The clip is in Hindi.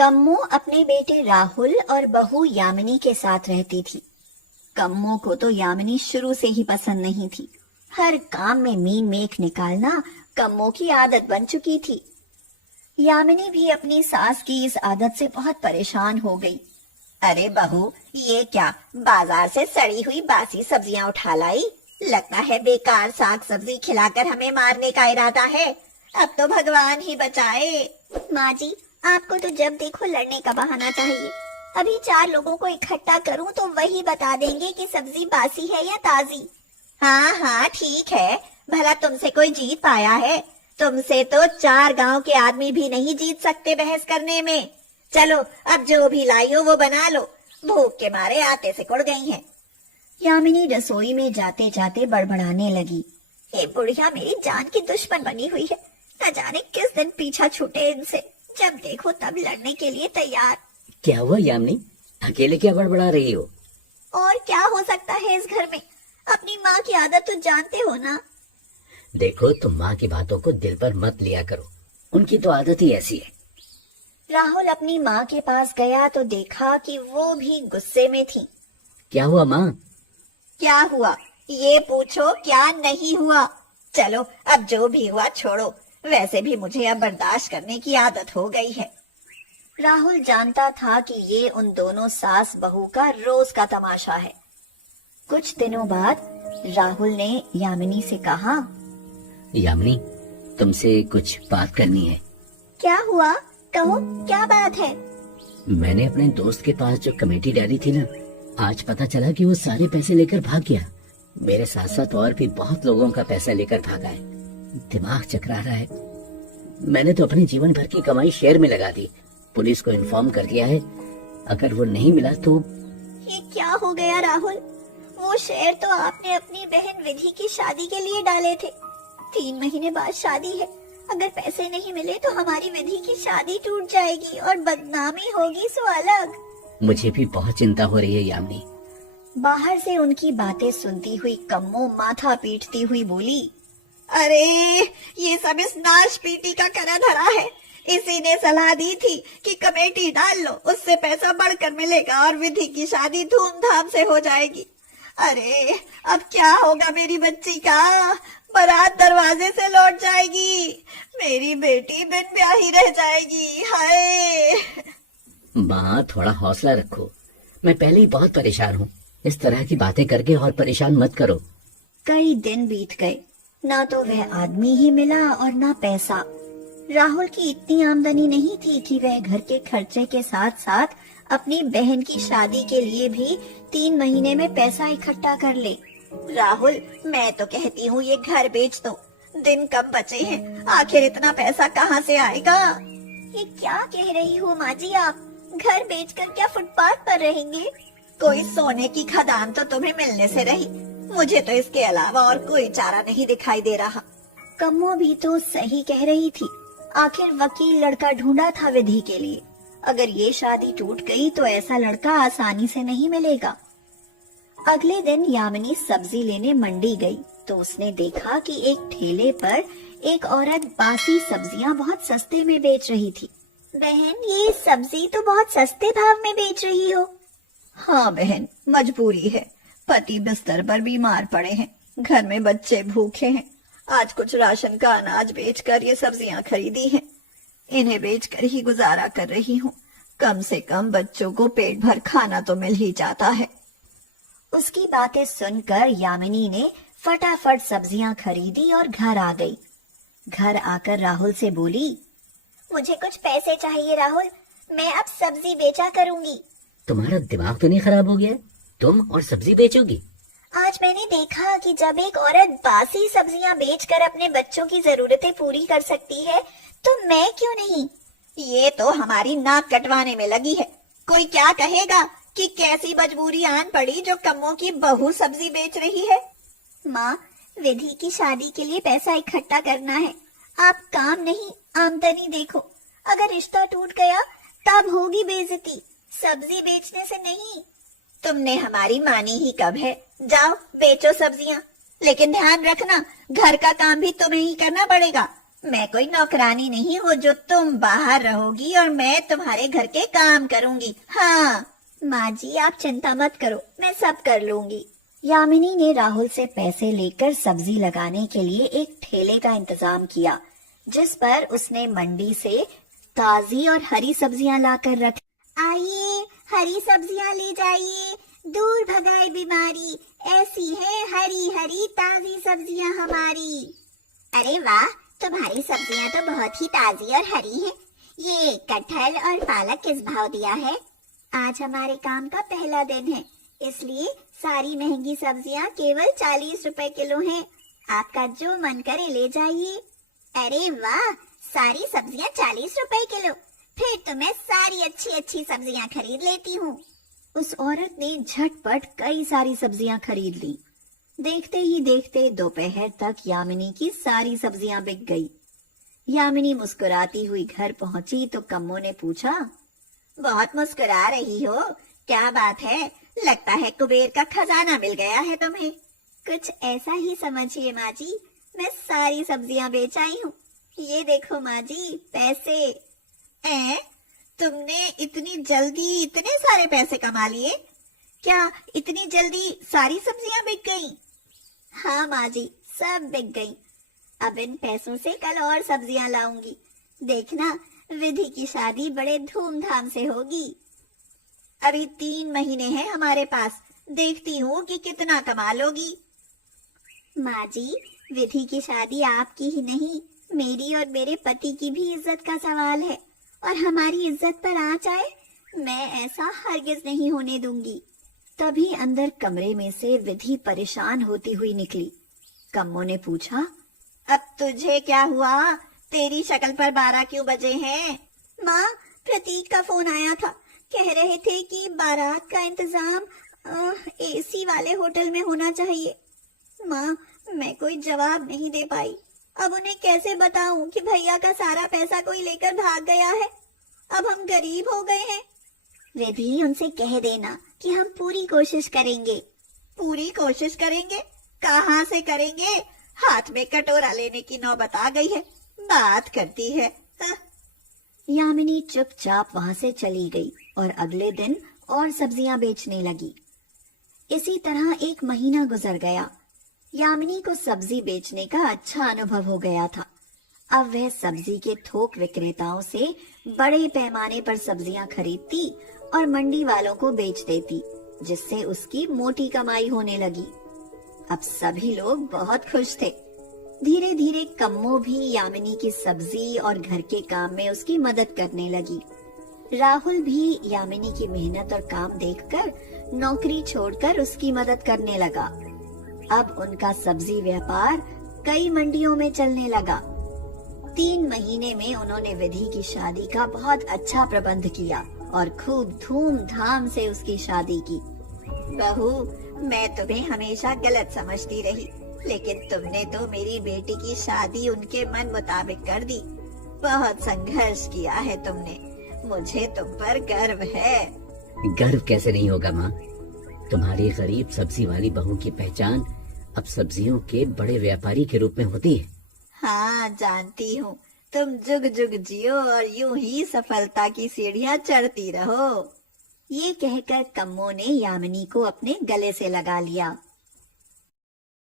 कम्मो अपने बेटे राहुल और बहू यामिनी के साथ रहती थी। कम्मो को तो यामिनी शुरू से ही पसंद नहीं थी। हर काम में मीन मेख निकालना कम्मो की आदत बन चुकी थी। यामिनी भी अपनी सास की इस आदत से बहुत परेशान हो गई। अरे बहू, ये क्या बाजार से सड़ी हुई बासी सब्जियां उठा लाई? लगता है बेकार साग सब्जी खिलाकर हमें मारने का इरादा है। अब तो भगवान ही बचाए। माँ जी, आपको तो जब देखो लड़ने का बहाना चाहिए। अभी 4 लोगों को इकट्ठा करूं तो वही बता देंगे कि सब्जी बासी है या ताजी। हाँ हाँ ठीक है, भला तुमसे कोई जीत पाया है? तुमसे तो 4 गांव के आदमी भी नहीं जीत सकते बहस करने में। चलो अब जो भी लाई हो वो बना लो, भूख के मारे आते से कुड़ गई हैं। यामिनी रसोई में जाते जाते बड़बड़ाने लगी। ये बुढ़िया मेरी जान की दुश्मन बनी हुई है। न जाने किस दिन पीछा छूटे इनसे, जब देखो तब लड़ने के लिए तैयार। क्या हुआ यामिनी, अकेले क्या बड़बड़ा रही हो? और क्या हो सकता है इस घर में? अपनी माँ की आदत तो जानते हो ना। देखो, तुम माँ की बातों को दिल पर मत लिया करो, उनकी तो आदत ही ऐसी है। राहुल अपनी माँ के पास गया तो देखा कि वो भी गुस्से में थी। क्या हुआ माँ? क्या हुआ ये पूछो, क्या नहीं हुआ? चलो अब जो भी हुआ छोड़ो, वैसे भी मुझे अब बर्दाश्त करने की आदत हो गई है। राहुल जानता था कि ये उन दोनों सास बहू का रोज का तमाशा है। कुछ दिनों बाद राहुल ने यामिनी से कहा, यामिनी, तुमसे कुछ बात करनी है। क्या हुआ? कहो, क्या बात है? मैंने अपने दोस्त के पास जो कमेटी डाली थी ना, आज पता चला कि वो सारे पैसे लेकर भाग गया। मेरे साथ साथ और भी बहुत लोगों का पैसा लेकर भागा है। दिमाग चकरा रहा है। मैंने तो अपने जीवन भर की कमाई शेयर में लगा दी। पुलिस को इन्फॉर्म कर दिया है, अगर वो नहीं मिला तो। ये क्या हो गया राहुल? वो शेयर तो आपने अपनी बहन विधि की शादी के लिए डाले थे। 3 महीने बाद शादी है, अगर पैसे नहीं मिले तो हमारी विधि की शादी टूट जाएगी और बदनामी होगी सो अलग। मुझे भी बहुत चिंता हो रही है यामिनी। बाहर से उनकी बातें सुनती हुई कम्मो माथा पीटती हुई बोली, अरे ये सब इस नाश पीटी का करा धरा है। इसी ने सलाह दी थी कि कमेटी डाल लो, उससे पैसा बढ़कर मिलेगा और विधि की शादी धूमधाम से हो जाएगी। अरे अब क्या होगा मेरी बच्ची का? बारात दरवाजे से लौट जाएगी, मेरी बेटी बिन ब्याही रह जाएगी। हाय माँ, थोड़ा हौसला रखो। मैं पहले ही बहुत परेशान हूँ। इस तरह की बातें करके और परेशान मत करो। कई दिन बीत गए, ना तो वह आदमी ही मिला और ना पैसा। राहुल की इतनी आमदनी नहीं थी कि वह घर के खर्चे के साथ साथ अपनी बहन की शादी के लिए भी 3 महीने में पैसा इकट्ठा कर ले। राहुल, मैं तो कहती हूँ ये घर बेच दो, दिन कम बचे हैं, आखिर इतना पैसा कहाँ से आएगा? ये क्या कह रही हो माँ जी आप? घर बेचकर क्या फुटपाथ पर रहेंगे? कोई सोने की खदान तो तुम्हें मिलने से रही, मुझे तो इसके अलावा और कोई चारा नहीं दिखाई दे रहा। कम्मो भी तो सही कह रही थी। आखिर वकील लड़का ढूंढा था विधि के लिए। अगर ये शादी टूट गई तो ऐसा लड़का आसानी से नहीं मिलेगा। अगले दिन यामिनी सब्जी लेने मंडी गई तो उसने देखा कि एक ठेले पर एक औरत बासी सब्जियां बहुत सस्ते में बेच रही थी। बहन, ये सब्जी तो बहुत सस्ते भाव में बेच रही हो। हाँ बहन, मजबूरी है। पति बिस्तर पर बीमार पड़े हैं, घर में बच्चे भूखे हैं। आज कुछ राशन का अनाज बेचकर ये सब्जियां खरीदी हैं। इन्हें बेचकर ही गुजारा कर रही हूँ। कम से कम बच्चों को पेट भर खाना तो मिल ही जाता है। उसकी बातें सुनकर यामिनी ने फटाफट सब्जियां खरीदी और घर आ गई। घर आकर राहुल से बोली, मुझे कुछ पैसे चाहिए राहुल, मैं अब सब्जी बेचा करूंगी। तुम्हारा दिमाग तो नहीं खराब हो गया? तुम और सब्जी बेचोगी? आज मैंने देखा कि जब एक औरत बासी सब्जियां बेचकर अपने बच्चों की जरूरतें पूरी कर सकती है तो मैं क्यों नहीं? ये तो हमारी नाक कटवाने में लगी है। कोई क्या कहेगा कि कैसी मजबूरी आन पड़ी जो कम्मो की बहू सब्जी बेच रही है। माँ, विधि की शादी के लिए पैसा इकट्ठा करना है। आप काम नहीं आमदनी देखो। अगर रिश्ता टूट गया तब होगी बेइज्जती, सब्जी बेचने से नहीं। तुमने हमारी मानी ही कब है? जाओ बेचो सब्जियां, लेकिन ध्यान रखना घर का काम भी तुम्हें ही करना पड़ेगा। मैं कोई नौकरानी नहीं हूँ जो तुम बाहर रहोगी और मैं तुम्हारे घर के काम करूंगी। हाँ माँ जी, आप चिंता मत करो, मैं सब कर लूंगी। यामिनी ने राहुल से पैसे लेकर सब्जी लगाने के लिए एक ठेले का इंतजाम किया, जिस पर उसने मंडी से ताजी और हरी सब्जियां लाकर रखी। आइए, हरी सब्जियां ले जाइए, दूर भगाए बीमारी, ऐसी है हरी हरी ताजी सब्जियां हमारी। अरे वाह, तुम्हारी सब्जियां तो बहुत ही ताजी और हरी हैं। ये कटहल और पालक किस भाव दिया है? आज हमारे काम का पहला दिन है, इसलिए सारी महंगी सब्जियां केवल 40 रुपए किलो हैं। आपका जो मन करे ले जाइए। अरे वाह, सारी सब्जियां 40 रुपए किलो, फिर तो मैं सारी अच्छी अच्छी सब्जियां खरीद लेती हूँ। उस औरत ने झटपट कई सारी सब्जियां खरीद ली। देखते ही देखते दोपहर तक यामिनी की सारी सब्जियां बिक गई। यामिनी मुस्कुराती हुई घर पहुंची तो कम्मो ने पूछा, बहुत मुस्कुरा रही हो, क्या बात है? लगता है कुबेर का खजाना मिल गया है तुम्हें। कुछ ऐसा ही समझिए माँ जी, मैं सारी सब्जियां बेच आई हूँ। ये देखो माँ जी, पैसे। तुमने इतनी जल्दी इतने सारे पैसे कमा लिए? क्या इतनी जल्दी सारी सब्जियां बिक गईं? हाँ माँ जी, सब बिक गईं। अब इन पैसों से कल और सब्जियां लाऊंगी। देखना, विधि की शादी बड़े धूमधाम से होगी। अभी 3 महीने हैं हमारे पास, देखती हूँ कि कितना कमा लोगी। माँ जी, विधि की शादी आपकी ही नहीं, मेरी और मेरे पति की भी इज्जत का सवाल है, और हमारी इज्जत पर आंच आए, मैं ऐसा हरगिज नहीं होने दूंगी। तभी अंदर कमरे में से विधि परेशान होती हुई निकली। कम्मो ने पूछा, अब तुझे क्या हुआ? तेरी शक्ल पर 12 क्यों बजे हैं? माँ, प्रतीक का फोन आया था, कह रहे थे कि बारात का इंतजाम एसी वाले होटल में होना चाहिए। माँ, मैं कोई जवाब नहीं दे पाई। अब उन्हें कैसे बताऊं कि भैया का सारा पैसा कोई लेकर भाग गया है? अब हम गरीब हो गए हैं। विधि, उनसे कह देना कि हम पूरी कोशिश करेंगे। पूरी कोशिश करेंगे? कहाँ से करेंगे? हाथ में कटोरा लेने की नौबत आ गई है, बात करती है। यामिनी चुपचाप वहां से चली गई और अगले दिन और सब्जियां बेचने लगी। इसी तरह 1 महीना गुजर गया। यामिनी को सब्जी बेचने का अच्छा अनुभव हो गया था। अब वह सब्जी के थोक विक्रेताओं से बड़े पैमाने पर सब्जियां खरीदती और मंडी वालों को बेच देती, जिससे उसकी मोटी कमाई होने लगी। अब सभी लोग बहुत खुश थे। धीरे धीरे कम्मो भी यामिनी की सब्जी और घर के काम में उसकी मदद करने लगी। राहुल भी यामिनी की मेहनत और काम देखकर नौकरी छोड़कर उसकी मदद करने लगा। अब उनका सब्जी व्यापार कई मंडियों में चलने लगा। 3 महीने में उन्होंने विधि की शादी का बहुत अच्छा प्रबंध किया और खूब धूमधाम से उसकी शादी की। बहू, मैं तुम्हें हमेशा गलत समझती रही, लेकिन तुमने तो मेरी बेटी की शादी उनके मन मुताबिक कर दी। बहुत संघर्ष किया है तुमने, मुझे तुम पर गर्व है। गर्व कैसे नहीं होगा माँ, तुम्हारी गरीब सब्जी वाली बहू की पहचान अब सब्जियों के बड़े व्यापारी के रूप में होती है। हाँ, जानती हूँ। तुम जुग जुग जियो और यूं ही सफलता की सीढ़ियां चढ़ती रहो। ये कहकर कम्मो ने यामिनी को अपने गले से लगा लिया